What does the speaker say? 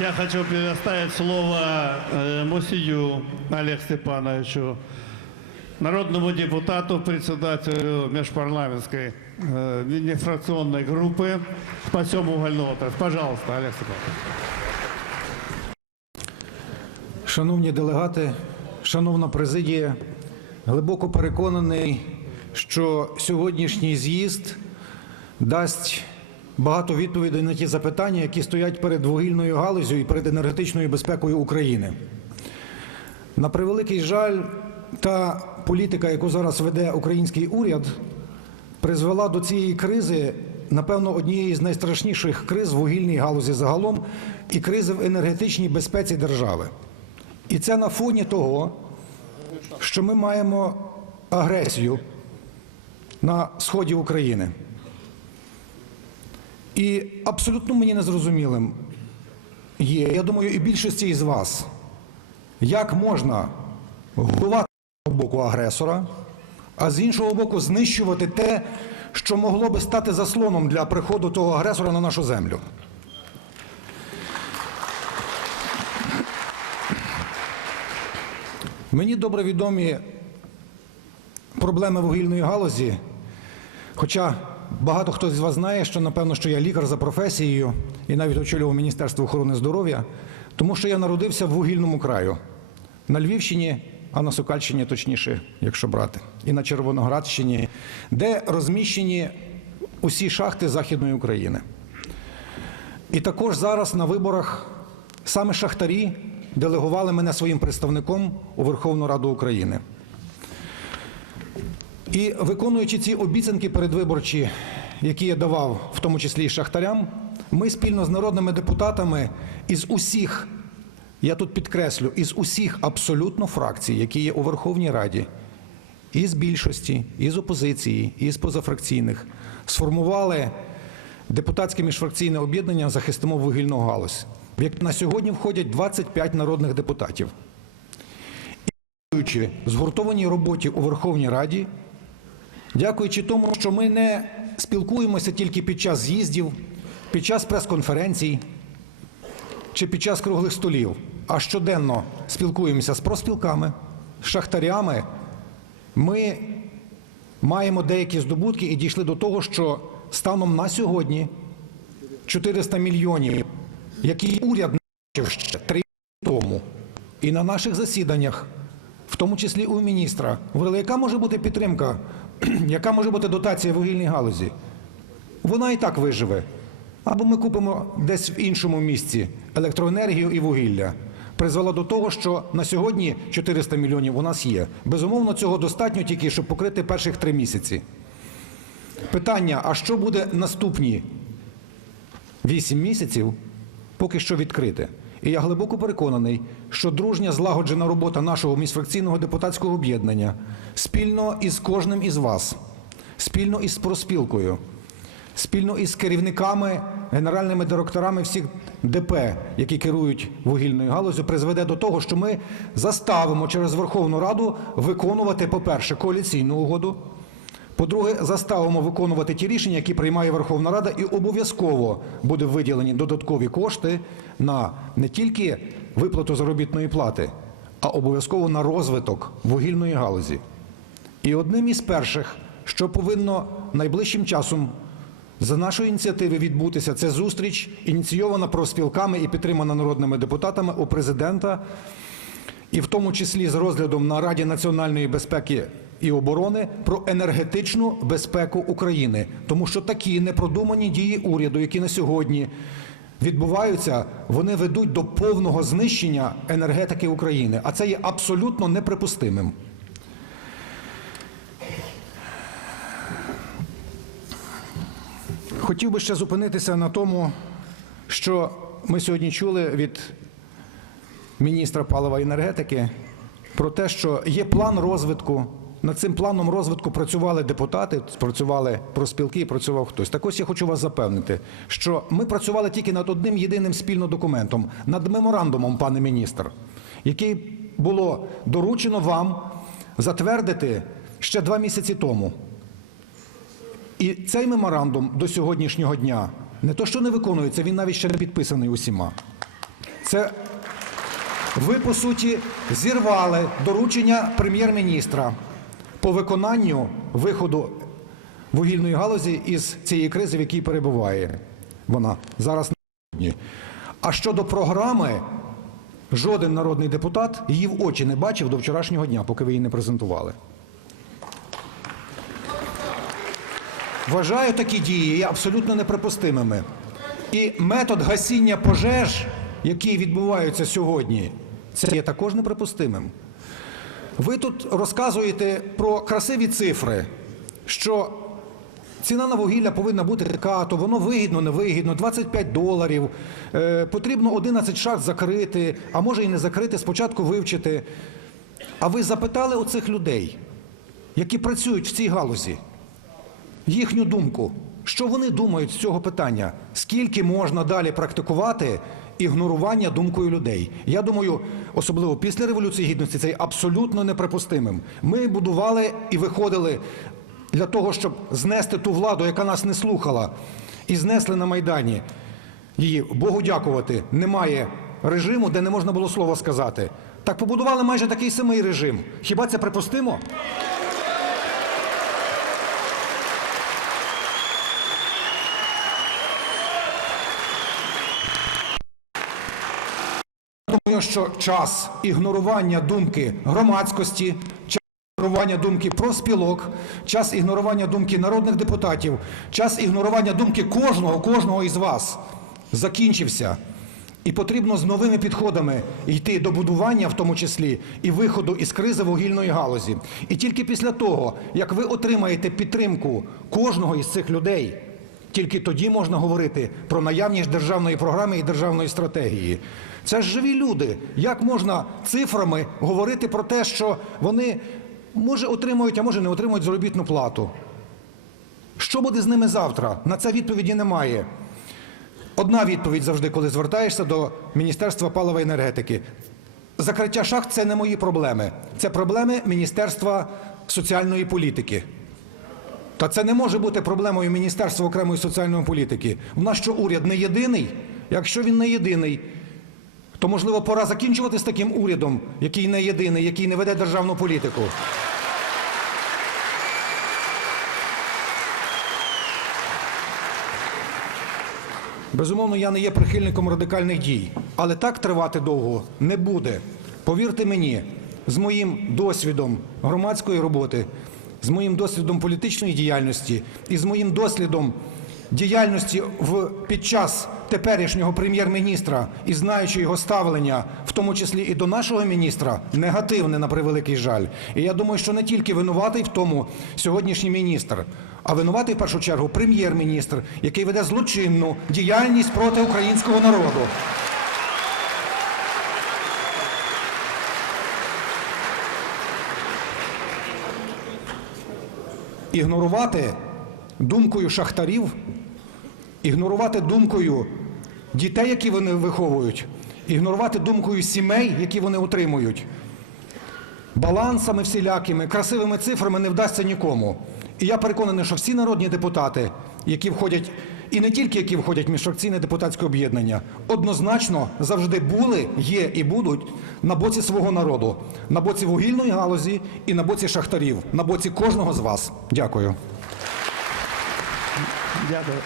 Я хочу предоставить слово э, Мусию Олегу Степановичу, народному депутату, председателю межпарламентской э, нефракционной группы «Спасем угольную отрасль». Пожалуйста, Олег Степанович. Шановні делегати, шановна президія, глибоко переконаний, що сьогоднішній з'їзд дасть багато відповідей на ті запитання, які стоять перед вугільною галузю і перед енергетичною безпекою України. На превеликий жаль, та політика, яку зараз веде український уряд, призвела до цієї кризи, напевно, однієї з найстрашніших криз вугільній галузі загалом і кризи в енергетичній безпеці держави. І це на фоні того, що ми маємо агресію на сході України. І абсолютно мені незрозумілим є, я думаю, і більшості із вас, як можна вбивати з боку агресора, а з іншого боку знищувати те, що могло би стати заслоном для приходу того агресора на нашу землю. Мені добре відомі проблеми вугільної галузі, хоча багато хто з вас знає, що напевно, що я лікар за професією і навіть очолював Міністерство охорони здоров'я, тому що я народився в вугільному краю на Львівщині, а на Сокальщині, точніше, якщо брати, і на Червоноградщині, де розміщені усі шахти Західної України. І також зараз на виборах саме шахтарі делегували мене своїм представником у Верховну Раду України. І виконуючи ці обіцянки передвиборчі, які я давав, в тому числі і шахтарям, ми спільно з народними депутатами із усіх, я тут підкреслю, із усіх абсолютно фракцій, які є у Верховній Раді, і з більшості, і з опозиції, і з позафракційних, сформували депутатське міжфракційне об'єднання захистимо вугільну галузь, в яке на сьогодні входять 25 народних депутатів. І згуртованій роботі у Верховній Раді, дякуючи тому, що ми не спілкуємося тільки під час з'їздів, під час прес-конференцій чи під час круглих столів, а щоденно спілкуємося з проспілками, з шахтарями, ми маємо деякі здобутки і дійшли до того, що станом на сьогодні 400 мільйонів, які уряд назначив ще три тому, і на наших засіданнях, в тому числі у міністра, говорили, яка може бути підтримка, яка може бути дотація вугільній галузі. Вона і так виживе. Або ми купимо десь в іншому місці електроенергію і вугілля. Призвело до того, що на сьогодні 400 мільйонів у нас є. Безумовно, цього достатньо тільки, щоб покрити перших три місяці. Питання: а що буде наступні 8 місяців, поки що відкрите. І я глибоко переконаний, що дружня злагоджена робота нашого міжфракційного депутатського об'єднання спільно із кожним із вас, спільно із проспілкою, спільно із керівниками, генеральними директорами всіх ДП, які керують вугільною галузю, призведе до того, що ми заставимо через Верховну Раду виконувати, по-перше, коаліційну угоду. По-друге, заставимо виконувати ті рішення, які приймає Верховна Рада, і обов'язково буде виділені додаткові кошти на не тільки виплату заробітної плати, а обов'язково на розвиток вугільної галузі. І одним із перших, що повинно найближчим часом за нашої ініціативи відбутися, це зустріч, ініційована профспілками і підтримана народними депутатами у президента і в тому числі з розглядом на Раді національної безпеки і оборони про енергетичну безпеку України, тому що такі непродумані дії уряду, які на сьогодні відбуваються, вони ведуть до повного знищення енергетики України, а це є абсолютно неприпустимим. Хотів би ще зупинитися на тому, що ми сьогодні чули від міністра палива енергетики про те, що є план розвитку. Над цим планом розвитку працювали депутати, працювали проспілки, працював хтось. Так ось я хочу вас запевнити, що ми працювали тільки над одним єдиним спільним документом, над меморандумом, пане міністр, який було доручено вам затвердити ще два місяці тому. І цей меморандум до сьогоднішнього дня не то, що не виконується, він навіть ще не підписаний усіма. Це ви, по суті, зірвали доручення прем'єр-міністра по виконанню виходу вугільної галузі із цієї кризи, в якій перебуває вона зараз. А щодо програми, жоден народний депутат її в очі не бачив до вчорашнього дня, поки ви її не презентували. Вважаю такі дії абсолютно неприпустимими. І метод гасіння пожеж, які відбуваються сьогодні, це є також неприпустимим. Ви тут розказуєте про красиві цифри, що ціна на вугілля повинна бути така, то воно вигідно, невигідно, 25 доларів. Е, потрібно 11 шахт закрити, а може і не закрити, спочатку вивчити. А ви запитали оцих людей, які працюють в цій галузі, їхню думку, що вони думають з цього питання? Скільки можна далі практикувати ігнорування думкою людей? Я думаю, особливо після революції гідності, це є абсолютно неприпустимим. Ми будували і виходили для того, щоб знести ту владу, яка нас не слухала, і знесли на майдані. Її Богу дякувати, немає режиму, де не можна було слова сказати. Так побудували майже такий самий режим. Хіба це припустимо? Думаю, що час ігнорування думки громадськості, час ігнорування думки профспілок, час ігнорування думки народних депутатів, час ігнорування думки кожного, кожного із вас закінчився. І потрібно з новими підходами йти до будування, в тому числі, і виходу із кризи вугільної галузі. І тільки після того, як ви отримаєте підтримку кожного із цих людей, тільки тоді можна говорити про наявність державної програми і державної стратегії. Це ж живі люди. Як можна цифрами говорити про те, що вони може отримують, а може не отримують заробітну плату? Що буде з ними завтра? На це відповіді немає. Одна відповідь завжди, коли звертаєшся до Міністерства палива енергетики. Закриття шахт це не мої проблеми. Це проблеми Міністерства соціальної політики. Та це не може бути проблемою Міністерства окремої соціальної політики. У нас що уряд не єдиний? Якщо він не єдиний, то можливо пора закінчувати з таким урядом, який не єдиний, який не веде державну політику. Безумовно, я не є прихильником радикальних дій, але так тривати довго не буде. Повірте мені, з моїм досвідом громадської роботи, з моїм досвідом політичної діяльності і з моїм досвідом діяльності в, під час теперішнього прем'єр-міністра і знаючи його ставлення, в тому числі і до нашого міністра, негативне на превеликий жаль. І я думаю, що не тільки винуватий в тому сьогоднішній міністр, а винуватий в першу чергу прем'єр-міністр, який веде злочинну діяльність проти українського народу. Ігнорувати думкою шахтарів, ігнорувати думкою дітей, які вони виховують, ігнорувати думкою сімей, які вони утримують. Балансами всілякими, красивими цифрами не вдасться нікому. І я переконаний, що всі народні депутати, які входять, і не тільки які входять в міжфракційне депутатське об'єднання, однозначно завжди були, є і будуть на боці свого народу, на боці вугільної галузі і на боці шахтарів, на боці кожного з вас. Дякую. Дякую.